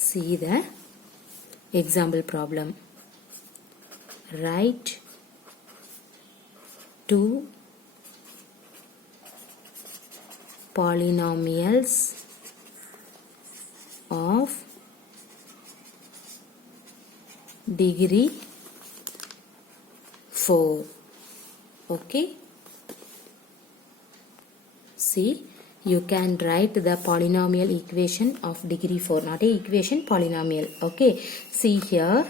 See the example problem. Write two polynomials of degree 4. Okay. See, you can write the polynomial equation of degree 4, not a equation, polynomial. Okay, see here,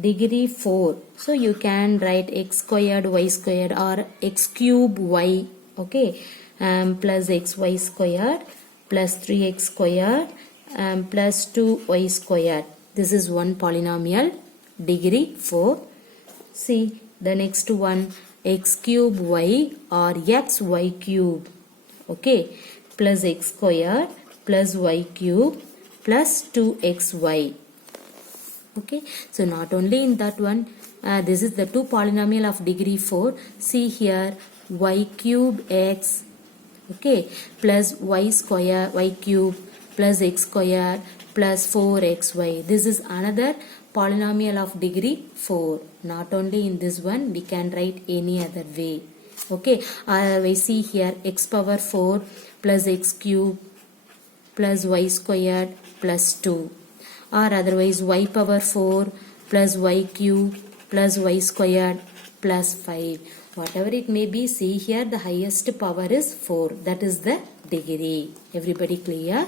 degree 4. So you can write x squared y squared or x cube y, okay, plus xy squared plus 3x squared plus 2y squared. This is one polynomial, degree 4. See the next one, x cube y or xy cube, okay, plus x squared plus y cube plus 2xy. Okay, so not only in that one, this is the two polynomial of degree 4. See here, y cube x, okay, plus y square y cube plus x square plus 4xy. This is another polynomial of degree 4. Not only in this one, we can write any other way. Okay, we see here x power 4 plus x cube plus y squared plus 2. Or otherwise y power 4 plus y cube plus y squared plus 5. Whatever it may be, see here the highest power is 4. That is the degree. Everybody clear?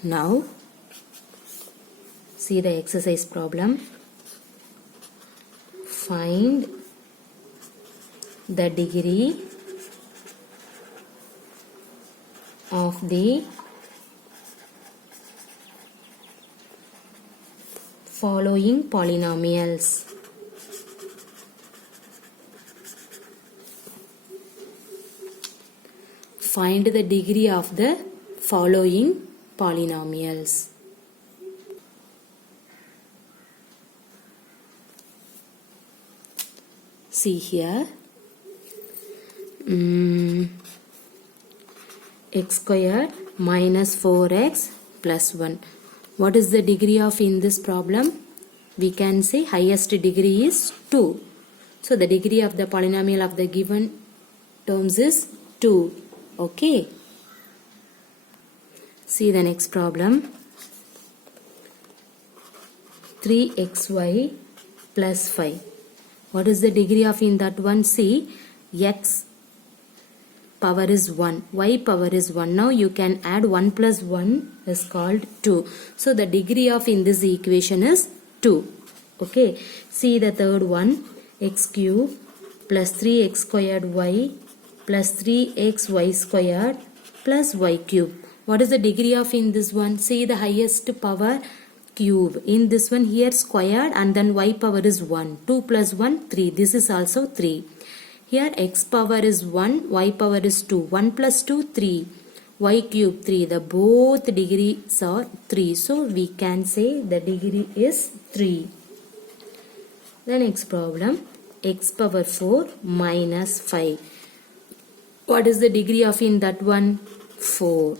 Now, see the exercise problem. Find the degree of the following polynomials. Find the degree of the following polynomials. See here, x squared minus 4x plus 1. What is the degree of in this problem? We can say highest degree is 2. So the degree of the polynomial of the given terms is 2. Okay. See the next problem. 3xy plus 5. What is the degree of in that one? See, x power is 1, y power is 1. Now you can add 1 plus 1 is called 2. So the degree of in this equation is 2. Okay. See the third one, x cube plus 3x squared y plus 3xy squared plus y cube. What is the degree of in this one? See the highest power cube. In this one here squared and then y power is 1. 2 plus 1, 3. This is also 3. Here x power is 1, y power is 2. 1 plus 2, 3. Y cube 3. The both degrees are 3. So we can say the degree is 3. The next problem, x power 4 minus 5. What is the degree of in that one? 4.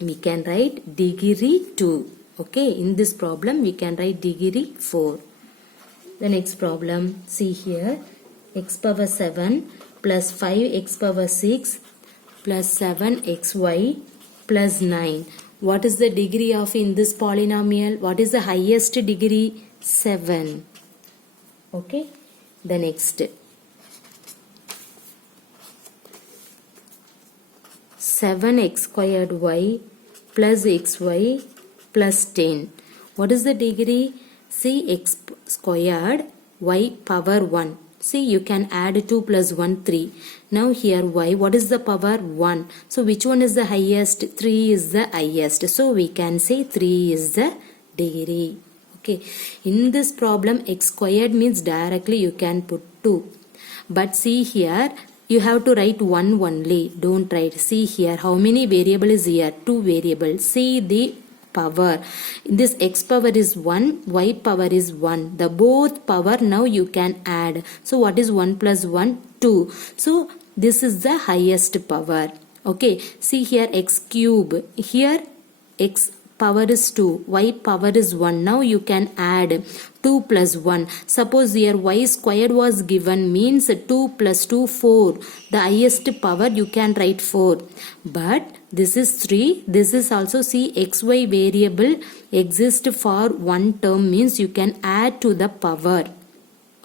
We can write degree 2. Okay, in this problem we can write degree 4. The next problem, see here, x power 7 plus 5x power 6 plus 7xy plus 9. What is the degree of in this polynomial? What is the highest degree? 7. Okay, the next. 7x squared y plus xy plus 10. What is the degree? See, x squared y power 1. See, you can add 2 plus 1, 3. Now here y, what is the power? 1. So which one is the highest? 3 is the highest. So we can say 3 is the degree. Okay. In this problem, x squared means directly you can put 2. But see here, you have to write 1 only. Don't write. See here, how many variable is here? 2 variables. See the power. This x power is 1, y power is 1. The both power now you can add. So what is 1 plus 1? 2. So this is the highest power. Okay, see here x cube, here x power is 2, y power is 1. Now you can add 2 plus 1. Suppose here y squared was given, means 2 plus 2 4. The highest power you can write 4. But this is 3. This is also, see, xy variable exists for one term, means you can add to the power.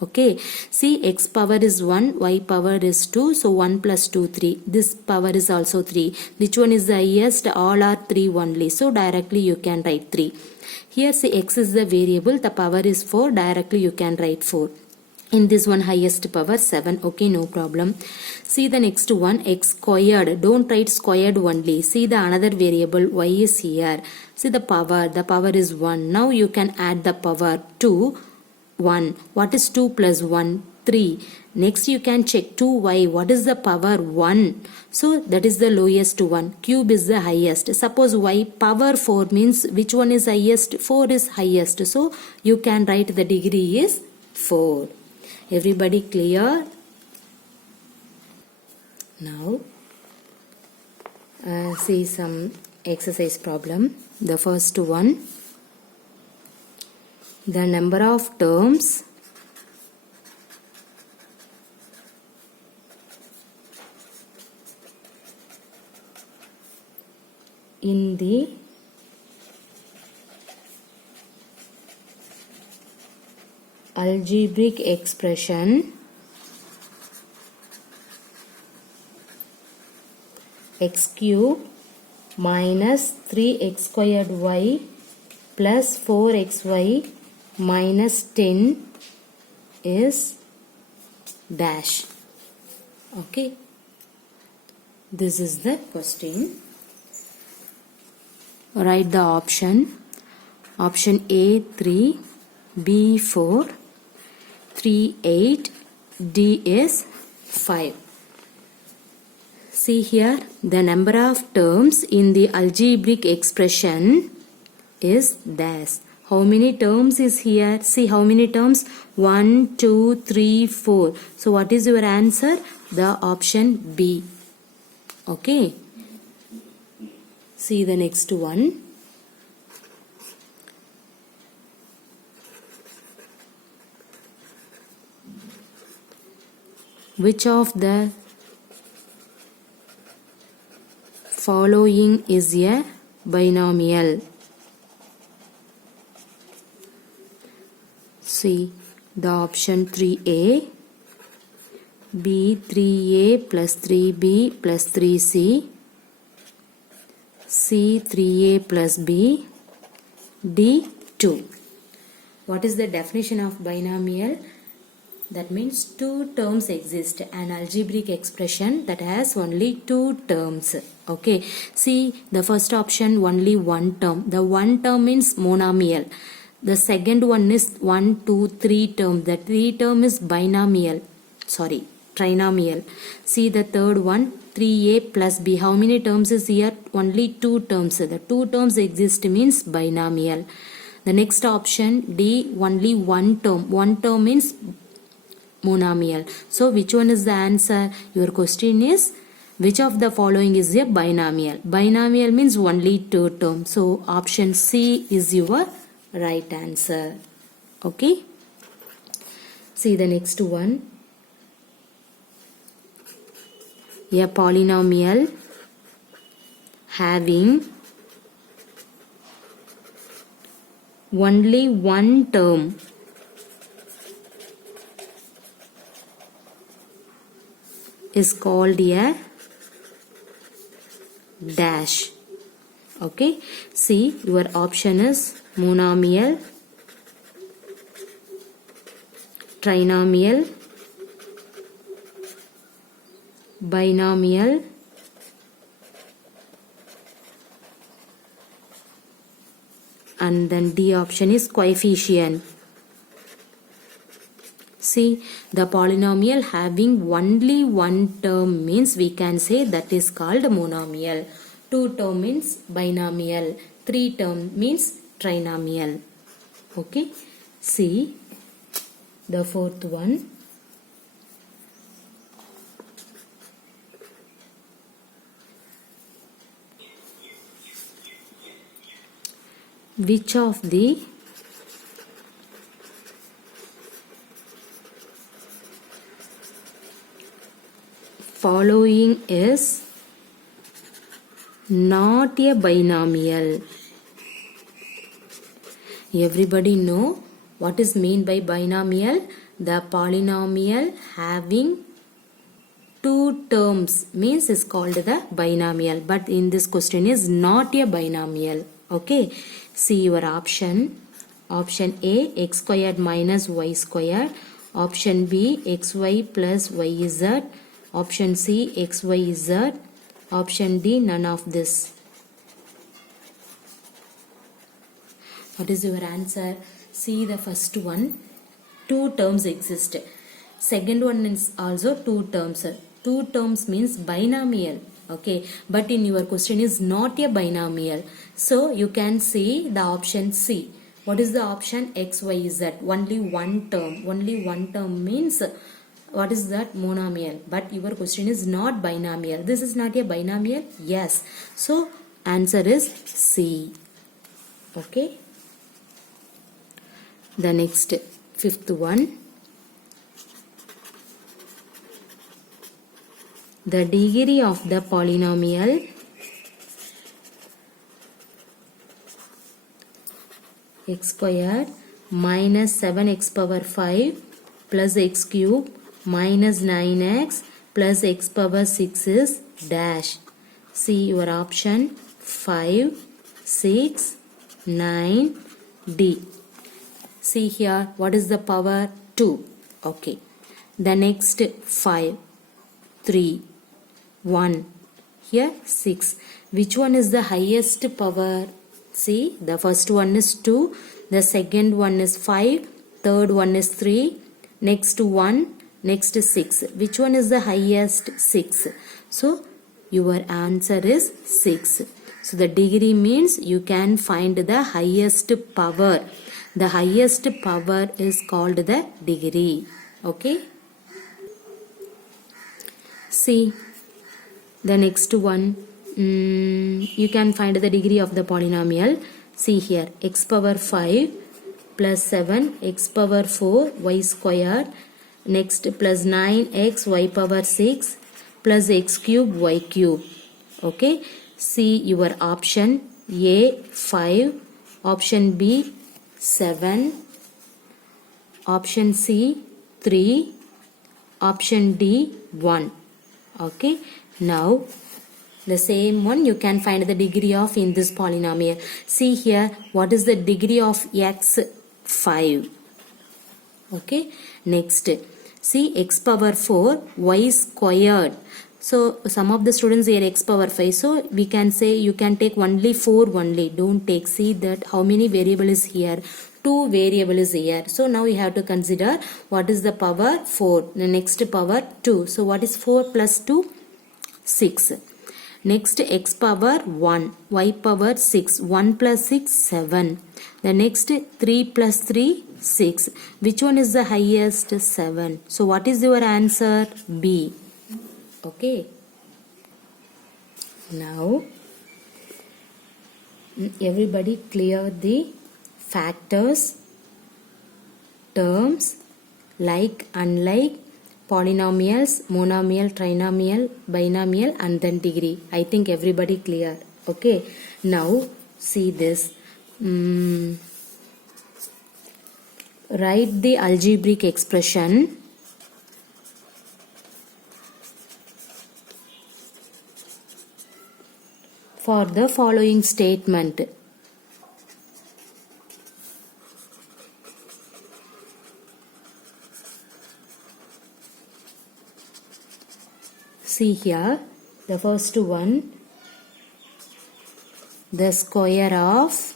Okay, see, x power is 1, y power is 2, so 1 plus 2 3. This power is also 3. Which one is the highest? All are 3 only, so directly you can write 3. Here see, x is the variable, the power is 4, directly you can write 4. In this one, highest power 7. Okay, no problem. See the next one, x squared. Don't write squared only. See the another variable, y is here. See the power is 1. Now you can add the power 2. 1. What is 2 plus 1? 3. Next you can check 2y. What is the power? 1. So that is the lowest one. Cube is the highest. Suppose y power 4 means which one is highest? 4 is highest. So you can write the degree is 4. Everybody clear? Now see some exercise problem. The first one. The number of terms in the algebraic expression x cube minus 3x squared y plus 4xy minus 10 is dash. Okay, this is the question. Write the option. Option A 3, B 4, 3 8, D is 5. See here, the number of terms in the algebraic expression is dash. How many terms is here? See how many terms? 1, 2, 3, 4. So what is your answer? The option B. Okay. See the next one. Which of the following is a binomial? See the option 3A, B 3A plus 3B plus 3C, C 3A plus B, D 2. What is the definition of binomial? That means two terms exist. An algebraic expression that has only two terms. Okay. See the first option, only one term. The one term means monomial. The second one is 1, 2, 3 term. The 3 term is binomial. Sorry, trinomial. See the third one, 3a plus b. How many terms is here? Only 2 terms. The 2 terms exist means binomial. The next option, D, only one term. One term means monomial. So which one is the answer? Your question is, which of the following is a binomial? Binomial means only 2 terms. So option C is your right answer. Okay. See the next one. A polynomial having only one term is called a dash. Okay. See, your option is monomial, trinomial, binomial, and then D option is coefficient. See, the polynomial having only one term means we can say that is called monomial. 2 term means binomial. 3 term means trinomial. Okay. See the fourth one. which of the following is not a binomial? Everybody know what is mean by binomial? The polynomial having two terms means is called the binomial, but in this question is not a binomial. Okay, see your option. Option A, x squared minus y squared. Option B, xy plus yz. Option C, xyz. Option D, none of this. What is your answer? See the first one. Two terms exist. Second one is also two terms. Two terms means binomial. Okay, but in your question is not a binomial. So you can see the option C. What is the option? X, Y, Z. Only one term. Only one term means what is that? Monomial. But your question is not binomial. This is not a binomial? Yes. So answer is C. Okay. The next fifth one. The degree of the polynomial x squared minus 7x power 5 plus x cube minus 9x plus x power 6 is dash. See your option 5, 6, 9, D. See here, what is the power? 2. Okay. The next 5, 3, 1. Here 6. Which one is the highest power? See, the first one is 2. The second one is 5. Third one is 3. Next 1. Next 6. Which one is the highest? 6. So, your answer is 6. So, the degree means you can find the highest power. The highest power is called the degree. Okay. See the next one. You can find the degree of the polynomial. See here, x power 5 plus 7 x power 4 y squared. Next plus 9x y power 6 plus x cube y cube. Okay. See your option A 5, option B 7, option C 3, option D 1. Okay. Now the same one you can find the degree of in this polynomial. See here, what is the degree of x? 5. Okay. Next, see x power 4 y squared. So some of the students here x power 5. So we can say you can take only 4 only. Don't take. See that how many variable is here. 2 variable is here. So now we have to consider what is the power? 4. The next power 2. So what is 4 plus 2? 6. Next x power 1. Y power 6. 1 plus 6, 7. The next 3 plus 3, 6. Which one is the highest? 7. So what is your answer? B. Okay. Now everybody clear the factors, terms, like, unlike, polynomials, monomial, trinomial, binomial, and then degree. I think everybody clear. Okay. Now see this. Write the algebraic expression for the following statement. See here, the first one, the square of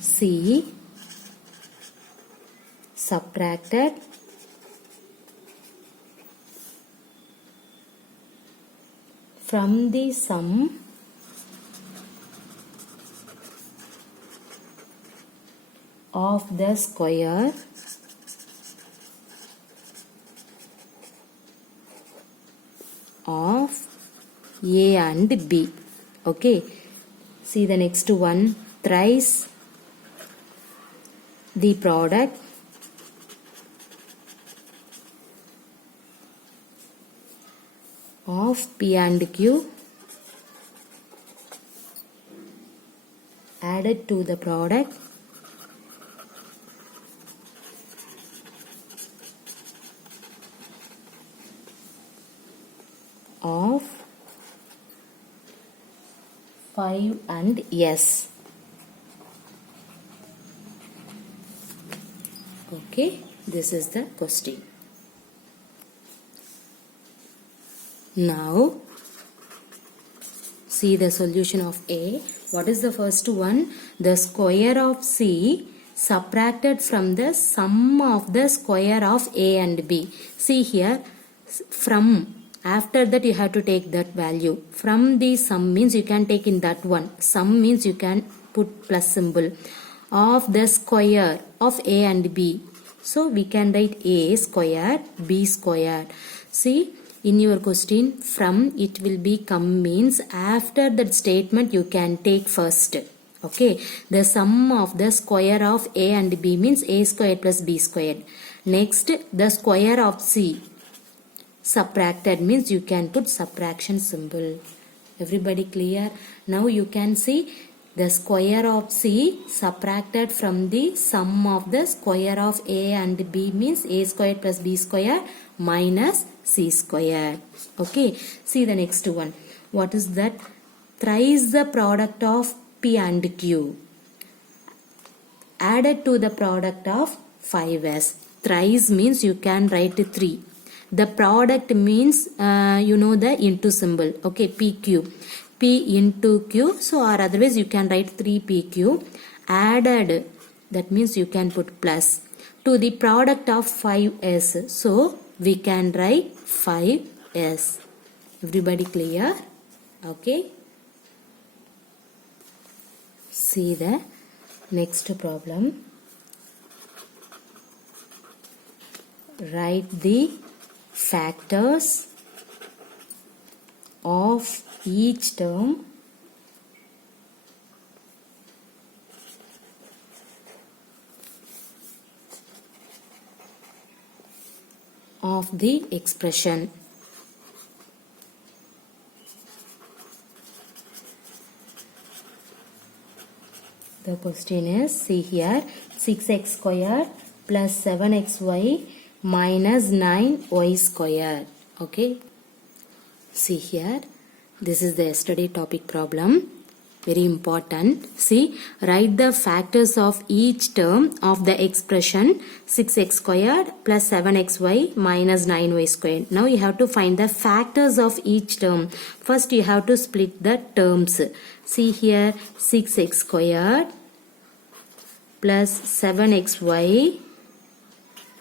C subtracted from the sum of the square of A and B. Okay. See the next one. Thrice the product of P and Q added to the product of 5 and S. Okay, this is the question. Now, see the solution of A. What is the first one? The square of C subtracted from the sum of the square of A and B. See here, from, after that you have to take that value. From the sum means you can take in that one. Sum means you can put plus symbol. Of the square of A and B. So we can write A square, B square. See, in your question, from it will be come means after that statement you can take first. Okay, the sum of the square of A and B means A squared plus B squared. Next, the square of C subtracted means you can put subtraction symbol. Everybody clear? Now you can see the square of C subtracted from the sum of the square of A and B means A squared plus B squared minus C squared. Okay, see the next one. What is that? Thrice the product of P and Q added to the product of 5S. Thrice means you can write 3. The product means you know the into symbol. Okay, PQ. P into Q. So or otherwise you can write 3PQ. Added, that means you can put plus, to the product of 5S. So we can write 5S. Everybody clear? Okay. See the next problem. Write the factors of each term of the expression. The question is, see here, 6x square plus 7xy minus 9y square. Okay. See here, this is the yesterday topic problem. Very important. See, write the factors of each term of the expression 6x squared plus 7xy minus 9y squared. Now you have to find the factors of each term. First you have to split the terms. See here, 6x squared plus 7xy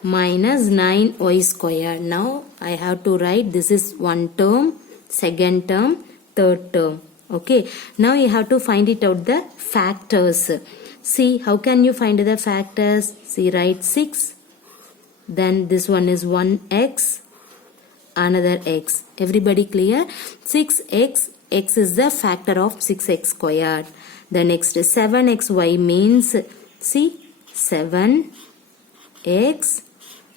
minus 9y squared. Now I have to write this is one term, second term, third term. Okay, now you have to find it out the factors. See, how can you find the factors? See, write 6, then this one is 1x, another x. Everybody clear? 6x, x is the factor of 6x squared. The next 7xy means, see, 7x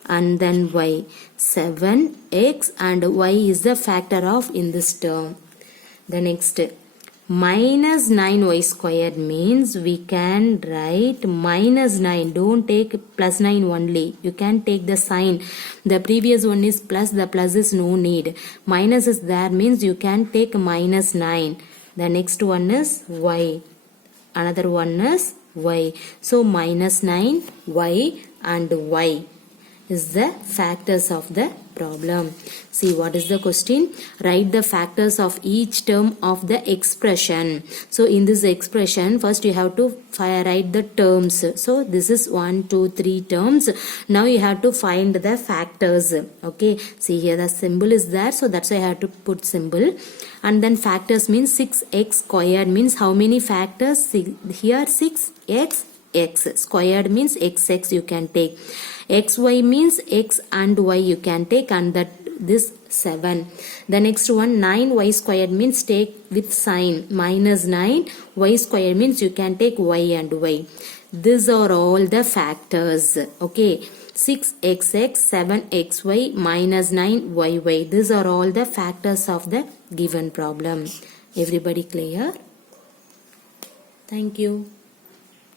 and then y. 7x and y is the factor of in this term. The next minus 9y squared means we can write minus 9. Don't take plus 9 only. You can take the sign. The previous one is plus. The plus is no need. Minus is there means you can take minus 9. The next one is y. Another one is y. So minus 9, y and y is the factors of the problem. See, what is the question? Write the factors of each term of the expression. So in this expression, first you have to write the terms. So this is 1, 2, 3 terms. Now you have to find the factors. Okay, see here the symbol is there, so that's why I have to put symbol. And then factors means 6x squared means how many factors? Here 6x, x squared means xx you can take. Xy means x and y you can take, and that this 7. The next one 9y squared means take with sign minus 9. Y squared means you can take y and y. These are all the factors. Okay. 6xx, 7xy, minus 9yy. These are all the factors of the given problem. Everybody clear? Thank you.